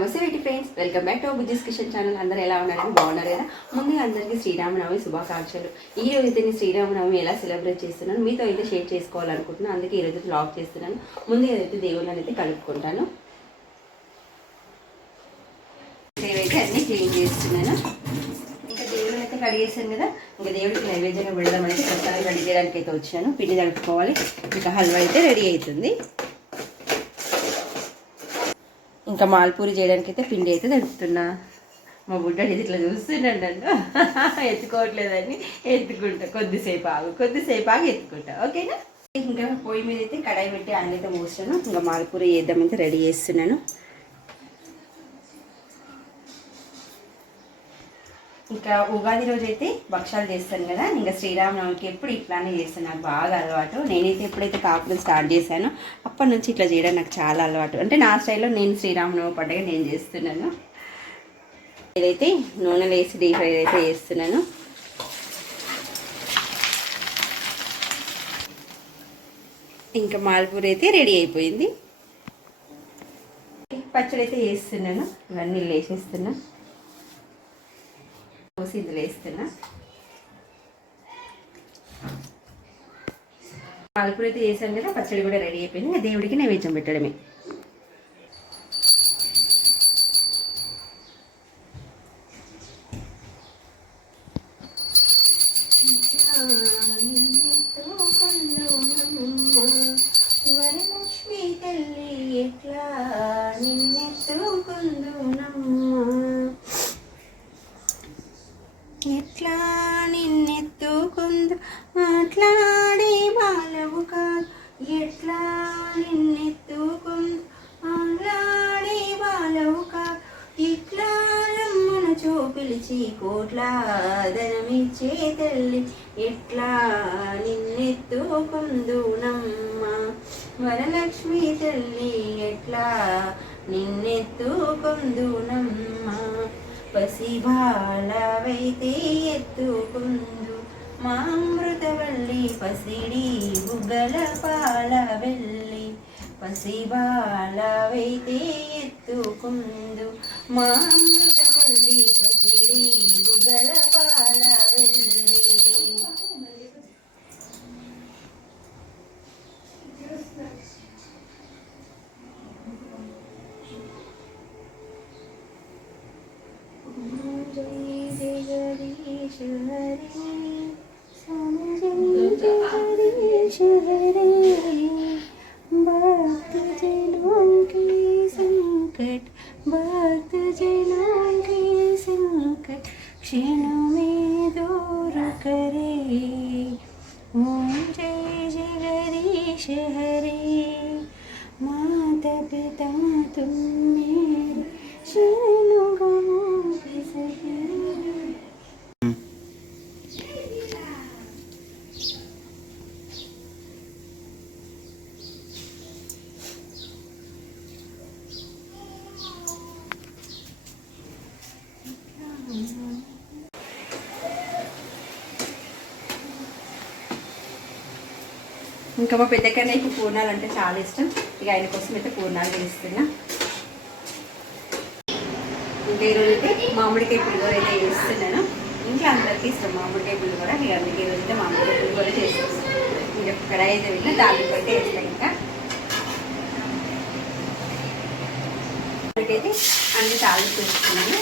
నమస్తే friends, welcome back to Bujji's kitchen channel. అందరూ ఎలా ఉన్నారని బాగున్నారు కదా. ముందుగా అందరికీ శ్రీరామనవమి శుభాకాంక్షలు. ఈ రోజు అయితే నేను శ్రీరామనవమి ఎలా సెలబ్రేట్ చేస్తున్నాను మీతో అయితే షేర్ చేసుకోవాలనుకుంటున్నాను. అందుకే ఈరోజు వ్లాగ్ చేస్తున్నాను. ముందుగా అయితే దేవుళ్ళని అయితే కలుపుకుంటాను. నేనైతే అన్నీ క్లీన్ చేస్తున్నాను. ఇంకా దేవుని అయితే కడిగేసాను కదా. ఇంకా దేవుడికి నైవేద్యంగా పెడదామని ప్రసాదం రెడీ చేయడానికి అయితే వచ్చాను. పిండి తడుపుకోవాలి. ఇంకా హల్వా అయితే రెడీ అవుతుంది. ఇంకా మాల్పూరి చేయడానికి అయితే పిండి అయితే తడుపుతున్నా. మా బుడ్డడి ఇట్లా చూస్తున్నాడు నన్ను ఎత్తుకోవట్లేదని. ఎత్తుకుంటా, కొద్దిసేపు ఆగి ఎత్తుకుంటా, ఓకేనా. ఇంకా పొయ్యి మీద అయితే కడాయి పెట్టి అన్నీ అయితే పోసాను. ఇంకా మాల్పూరి చేద్దామైతే రెడీ చేస్తున్నాను. ఇంకా ఉగాది రోజు అయితే భక్షాలు చేస్తాను కదా. ఇంకా శ్రీరామనవమికి ఎప్పుడు ఇట్లానే చేస్తాను. నాకు బాగా అలవాటు. నేనైతే ఎప్పుడైతే కాపురం స్టార్ట్ చేశానో అప్పటి నుంచి ఇట్లా చేయడం నాకు చాలా అలవాటు. అంటే నా స్టైల్లో నేను శ్రీరామనవమి పండుగ నేను చేస్తున్నాను. ఇదైతే నూనెలో వేసి డీప్ ఫ్రై అయితే చేస్తున్నాను. ఇంకా మాల్పూరి అయితే రెడీ అయిపోయింది. పచ్చడి అయితే చేస్తున్నాను. ఇవన్నీ వేసేస్తున్నా. ఇందులో వేస్తున్నా. మాల్పూరి అయితే చేశాను కదా. పచ్చడి కూడా రెడీ అయిపోయింది. దేవుడికి నైవేద్యం పెట్టడమే. వరలక్ష్మి తల్లి ఎట్లా ఎట్లా నిన్నెత్తుకుందు మాట్లాడే బాలవు కాదు. ఎట్లా నిన్నెత్తుకుందు మాట్లాడే బాలవు కాదు. ఇట్లా రమ్మన చూపిలిచి కోట్లాదనమిచ్చే తల్లి ఎట్లా నిన్నెత్తుకుందు నమ్మ. వరలక్ష్మి తల్లి ఎట్లా నిన్నెత్తుకుందు నమ్మ. పసిబాలవైతే ఎత్తుకుందు మా అమృతవల్లి పసిడి బుగ్గల పాల వెళ్ళి. పసిబాలవైతే ఎత్తుకుందు మా అమృతవల్లి పసిడి బుగ్గల పాల వెళ్ళి. क्षण में दूर करे ओम जय जगदीश हरे. माता पिता तुम मेरे शरणों गमो सके. ఇంకా మా పెద్దకన్నా ఇప్పుడు పూర్ణాలు అంటే చాలా ఇష్టం. ఇక ఆయన కోసం అయితే పూర్ణాలు చేస్తున్నా. ఇంకా ఈరోజు అయితే మామిడికాయ పులిహోర అయితే చేస్తున్నాను. ఇంకా అందరికీ ఇష్టం మామిడికాయ పులిహోర. ఇక అందుకే ఈరోజు అయితే మామిడికాయ పులిహోర చేస్తున్నాను. ఇంకా కడాయి అయితే వెళ్ళి దానికి అయితే వేస్తాను. ఇంకా అయితే అన్ని చాలా చూస్తున్నాను.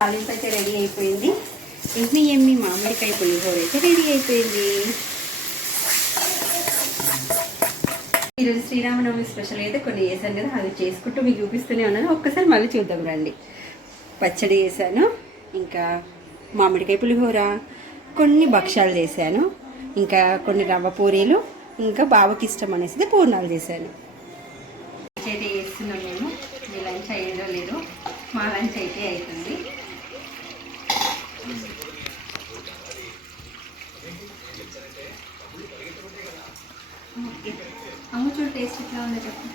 తాలింపు అయితే రెడీ అయిపోయింది. ఎమ్మి మామిడికాయ పులిహోర అయితే రెడీ అయిపోయింది. ఈరోజు శ్రీరామనవమి స్పెషల్ అయితే కొన్ని చేశాను కదా. అది చేసుకుంటూ మీకు చూపిస్తూనే ఉన్నాను. ఒక్కసారి మళ్ళీ చూద్దాం రండి. పచ్చడి చేశాను, ఇంకా మామిడికాయ పులిహోర, కొన్ని భక్షాలు చేశాను, ఇంకా కొన్ని రవ్వ పూరీలు, ఇంకా బావకి ఇష్టం అనేసి పూర్ణాలు చేశాను. అయితే చేస్తున్నాం మేము. మీ లంచ్ అయ్యేదో లేదో, మా లంచ్ అయితే అవుతుంది. ఓకే అమ్మ చూడు టేస్ట్ ఎట్లా ఉందో చెప్పు.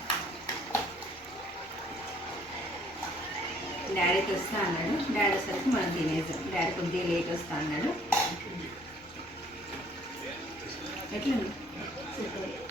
డాడీకి వస్తా అన్నాడు. డాడీ వచ్చేసరికి మనం తినేసాం. డాడీ కొద్దిగా లేట్ వస్తా అన్నాడు. ఎట్లుంది? సూపర్.